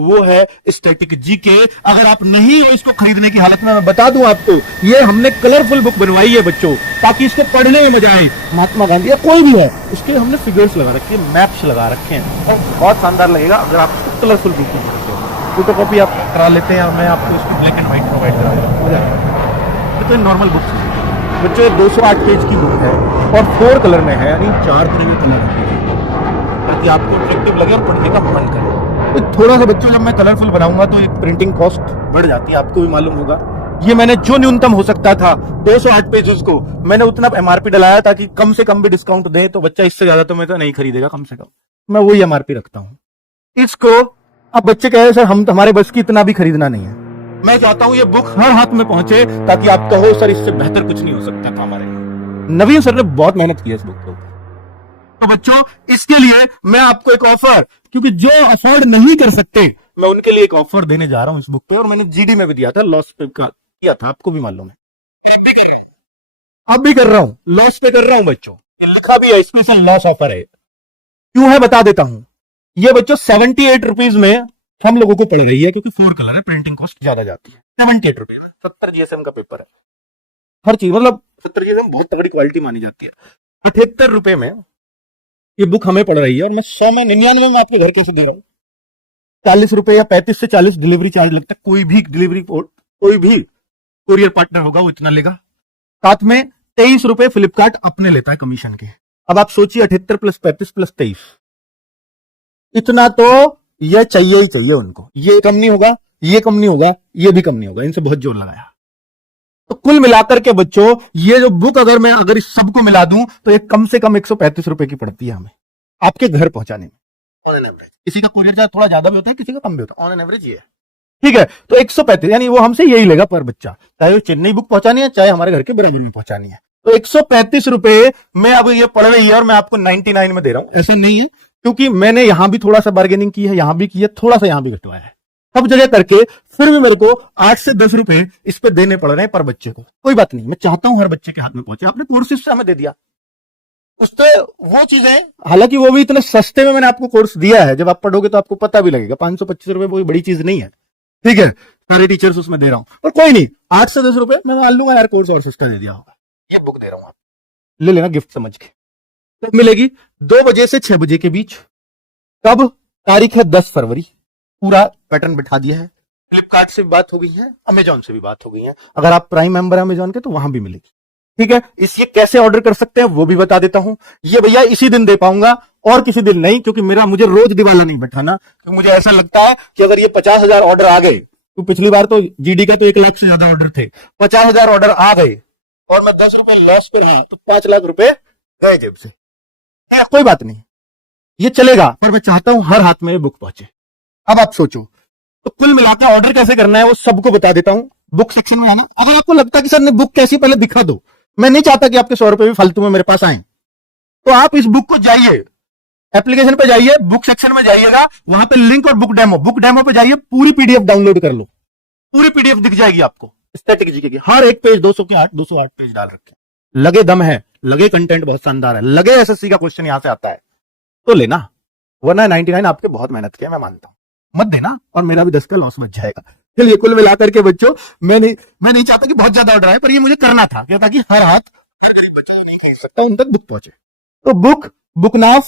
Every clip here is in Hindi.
वो है स्टैटिक जीके। अगर आप नहीं हो इसको खरीदने की हालत में, मैं बता दूं आपको, ये हमने कलरफुल बुक बनवाई है बच्चों, ताकि इसको पढ़ने में मजा आए। महात्मा गांधी या कोई भी है, उसके हमने फिगर्स लगा रखे हैं, मैप्स लगा रखे हैं, और बहुत शानदार लगेगा अगर आप कलरफुल बुक में पढ़ते हो। फोटो कॉपी आप करा लेते हैं, मैं आपको इसकी ब्लैक एंड व्हाइट प्रोवाइड करा दूंगा। तो नॉर्मल बुक बच्चों 208 पेज की बुक है और 4 कलर में है, यानी 4 तरह के कलर है, ताकि आपको अट्रैक्टिव लगे और पढ़ने का मन करे। तो थोड़ा सा बच्चों जब मैं कलरफुल बनाऊंगा तो एक प्रिंटिंग कॉस्ट बढ़ जाती है, आपको भी मालूम होगा। ये मैंने जो न्यूनतम हो सकता था 208 पेजेस को, मैंने उतना एमआरपी डलाया ताकि कम से कम भी डिस्काउंट दे, तो बच्चा इससे ज्यादा तो मैं तो नहीं खरीदेगा, कम से कम मैं वही एमआरपी रखता हूं इसको। अब बच्चे कहे सर हम हमारे बस की इतना भी खरीदना नहीं है। मैं चाहता हूं ये बुक हर हाथ में पहुंचे, ताकि आप कहो सर इससे बेहतर कुछ नहीं हो सकता था हमारे लिए। नवीन सर ने बहुत मेहनत की है इस बुक के ऊपर। तो बच्चों इसके लिए मैं आपको एक ऑफर, क्योंकि जो अफोर्ड नहीं कर सकते, मैं उनके लिए एक ऑफर देने जा रहा हूं इस बुक पे, और मैंने जीडी में भी दिया था, लॉस पे किया था, आपको भी मालूम है। अब भी कर रहा हूं, लॉस पे कर रहा हूं बच्चों, ये लिखा भी है, स्पेशल लॉस ऑफर है। क्यों है बता देता हूं। ये बच्चों 78 रुपीज में हम लोगों को पड़ गई है, क्योंकि 4 कलर है, प्रिंटिंग कॉस्ट ज्यादा जाती है। 78 रुपीज, 70 जीएसएम का पेपर है, हर चीज मतलब 70 जीएसएम बहुत तगड़ी क्वालिटी मानी जाती है। 78 रुपए में ये बुक हमें पड़ रही है, और मैं 100 में 99 में आपके घर कैसे दे रहा हूं। 40 रुपए या 35 से 40 डिलीवरी चार्ज लगता है, कोई भी डिलीवरी, कोई भी कोरियर पार्टनर होगा वो इतना लेगा। साथ में 23 रुपए फ्लिपकार्ट अपने लेता है कमीशन के। अब आप सोचिए 78 प्लस 35 प्लस 23, इतना तो ये चाहिए ही चाहिए उनको। ये कम नहीं होगा, ये कम नहीं होगा, ये भी कम नहीं होगा, इनसे बहुत जोर लगाया। तो कुल मिलाकर के बच्चों ये जो बुक अगर इस सबको मिला दूं तो ये कम से कम 135 रुपए की पड़ती है हमें आपके घर पहुंचाने में, ऑन एन एवरेज। किसी का कुरियर चार्ज थोड़ा ज्यादा भी होता है, किसी का कम भी होता है, ऑन एन एवरेज ये है, ठीक है। तो 135, यानी वो हमसे यही लेगा पर बच्चा, चाहे वो चेन्नई बुक पहुंचानी है, चाहे हमारे घर के बराबर में पहुंचानी है। तो 135 रुपए में अब ये पड़ रही है, और मैं आपको 99 में दे रहा हूं। ऐसा नहीं है, क्योंकि मैंने यहां भी थोड़ा सा बार्गेनिंग की है, यहां भी की है, थोड़ा सा यहां भी घटवाया है, सब जगह करके फिर भी मेरे को 8 से 10 रुपए इस पे देने पड़ रहे हैं पर बच्चे को। कोई बात नहीं, मैं चाहता हूं हर बच्चे के हाथ में पहुंचे। आपने कोर्सेज से हमें दे दिया, उससे वो चीजें, हालांकि वो भी इतने सस्ते में मैंने आपको कोर्स दिया है, जब आप पढ़ोगे तो आपको पता भी लगेगा। 525 रुपए कोई बड़ी चीज नहीं है, ठीक है, सारे टीचर्स उसमें दे रहा हूं, और कोई नहीं 8 से 10 रुपए मैं मान लूंगा यार, कोर्स और सस्ता दे दिया होगा। ये बुक दे रहा हूं, ले लेना गिफ्ट समझ के। तो मिलेगी 2 बजे से 6 बजे के बीच। कब? तारीख है 10 फरवरी। पूरा पैटर्न बिठा दिया है, फ्लिपकार्ट से भी बात हो गई है, अमेजॉन से भी बात हो गई है। अगर आप प्राइम मेंबर है अमेजॉन के तो वहां भी मिलेगी, ठीक है। ये कैसे ऑर्डर कर सकते हैं वो भी बता देता हूं। ये भैया इसी दिन दे पाऊंगा और किसी दिन नहीं, क्योंकि मुझे रोज दिवाला नहीं बैठाना, क्योंकि मुझे ऐसा लगता है कि अगर ये 50,000 ऑर्डर आ गए, तो पिछली बार तो जीडी का तो 1 लाख से ज्यादा ऑर्डर थे, 50,000 ऑर्डर आ गए और मैं 10 रुपए लॉस पे रहा, तो 5 लाख रुपए गए जेब से। कोई बात नहीं, ये चलेगा, पर मैं चाहता हूं हर हाथ में ये बुक पहुंचे। अब आप सोचो, तो कुल मिलाकर ऑर्डर कैसे करना है वो सबको बता देता हूं। बुक सेक्शन में आना, अगर आपको लगता है कि सर ने बुक कैसी, पहले दिखा दो, मैं नहीं चाहता कि आपके 100 रुपए भी फालतू में मेरे पास आए, तो आप इस बुक को जाइए, एप्लीकेशन पे जाइए, बुक सेक्शन में जाइएगा, वहां पे लिंक और बुक डेमो पे जाइए, पूरी पीडीएफ डाउनलोड कर लो, पूरी पीडीएफ दिख जाएगी आपको स्टैटिक जीके की। हर एक पेज 208 पेज डाल रखे, लगे दम है, लगे कंटेंट बहुत शानदार है, लगे एसएससी का क्वेश्चन यहां से आता है, तो लेना, वरना 99 आपके बहुत मेहनत किया, मैं मानता हूं, मत देना, और मेरा भी 10 का लॉस बच जाएगा। चलिए कुल मिलाकर के बच्चों, मैं नहीं चाहता कि बहुत ज्यादा ऑर्डर आए, पर ये मुझे करना था क्या, ताकि हर हाथ नहीं खरीद सकता, उन तक बुक पहुंचे। तो बुक नाउ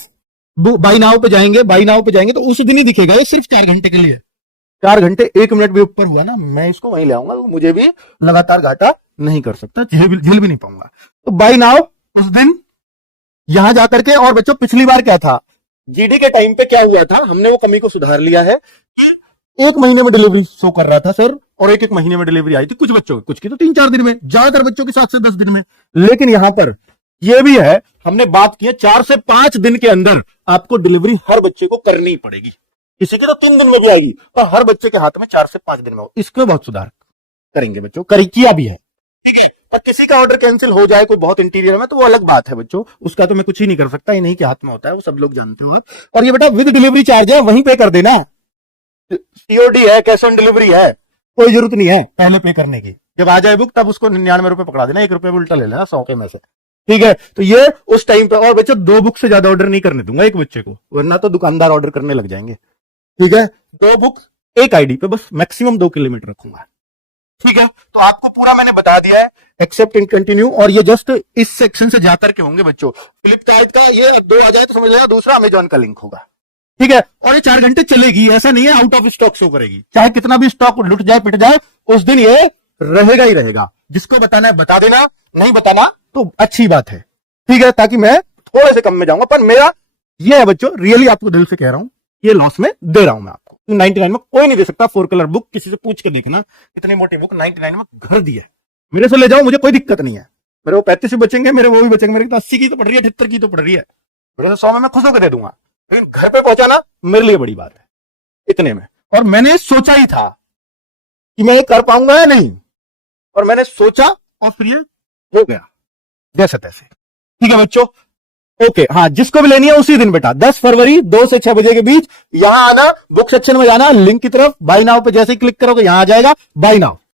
बाई नाउ पे जाएंगे, तो उस दिन ही दिखेगा, ये सिर्फ 4 घंटे के लिए, 4 घंटे 1 मिनट भी ऊपर हुआ ना, मैं इसको वहीं ले आऊंगा, मुझे भी लगातार घाटा नहीं कर सकता, झेल भी नहीं पाऊंगा। तो बाई नाउ उस दिन यहां जाकर के, और बच्चों पिछली बार क्या था, जीडी के टाइम पे क्या हुआ था, हमने वो कमी को सुधार लिया है। 1 महीने में डिलीवरी शो कर रहा था सर, और 1 महीने में डिलीवरी आई थी, कुछ बच्चों कुछ की तो 3-4 दिन में, ज्यादातर बच्चों की 7 से 10 दिन में। लेकिन यहां पर यह भी है, हमने बात की है 4 से 5 दिन के अंदर आपको डिलीवरी हर बच्चे को करनी पड़ेगी। किसी की तो 3 दिन में भी आएगी, पर हर बच्चे के हाथ में 4 से 5 दिन में हो। इसमें बहुत सुधार करेंगे बच्चों, किया भी है, ठीक है। पर किसी का ऑर्डर कैंसिल हो जाए, कोई बहुत इंटीरियर में, तो वो अलग बात है बच्चों, उसका तो मैं कुछ ही नहीं कर सकता, ये नहीं के हाथ में होता है, वो सब लोग जानते हो आप। और ये बेटा विद डिलीवरी चार्ज है, वहीं पे कर देना, सीओडी है, कैश ऑन डिलीवरी है, कोई जरूरत नहीं है पहले पे करने की। जब आ जाए बुक तब उसको 99 रुपए पकड़ा देना, 1 रुपए उल्टा ले लेना 100 के में से, ठीक है। तो ये उस टाइम पे, और बच्चों 2 बुक से ज्यादा ऑर्डर नहीं करने दूंगा एक बच्चे को, वरना तो दुकानदार ऑर्डर करने लग जाएंगे। ठीक है, 2 बुक एक आईडी पे, बस मैक्सिमम 2 किलोमीटर रखूंगा। ठीक है, तो आपको पूरा मैंने बता दिया है, एक्सेप्ट एंड कंटिन्यू, और ये जस्ट इस सेक्शन से जाकर के होंगे बच्चों। फ्लिपकार्ट का ये 2 आ जाए तो समझ लेना दूसरा अमेजॉन का लिंक होगा। ठीक है, और ये 4 घंटे चलेगी, ऐसा नहीं है आउट ऑफ स्टॉक शो करेगी, चाहे कितना भी स्टॉक लुट जाए पिट जाए, उस दिन ये रहेगा ही रहेगा। जिसको बताना है बता देना, नहीं बताना तो अच्छी बात है। ठीक है, ताकि मैं थोड़े से कम में जाऊंगा, पर मेरा ये है बच्चों, रियली आपको दिल से कह रहा हूं, ये लॉस में दे रहा हूं मैं आपको। 99 में कोई नहीं दे सकता 4 कलर बुक, किसी से पूछ के देखना, इतनी मोटी बुक 99 में घर दी है। मेरे से ले जाओ, मुझे कोई दिक्कत नहीं है, मेरे वो 35 भी बचेंगे, मेरे वो भी बचेंगे, मेरे तो 80 की तो पड़ रही है, 78 की तो पड़ रही है, मेरे से 100 में मैं खुश होकर दे दूंगा, लेकिन घर पे पहुंचाना मेरे लिए बड़ी बात है इतने में। और मैंने सोचा ही था कि मैं ये कर पाऊंगा या नहीं, और मैंने सोचा और फिर ये हो गया जैसे तैसे। ठीक है बच्चों, ओके, हाँ, जिसको भी लेनी है उसी दिन बेटा 10 फरवरी 2 से 6 बजे के बीच यहां आना, बुक सेक्शन में जाना, लिंक की तरफ बाय नाउ पे जैसे ही क्लिक करोगे यहां आ जाएगा, बाय नाउ।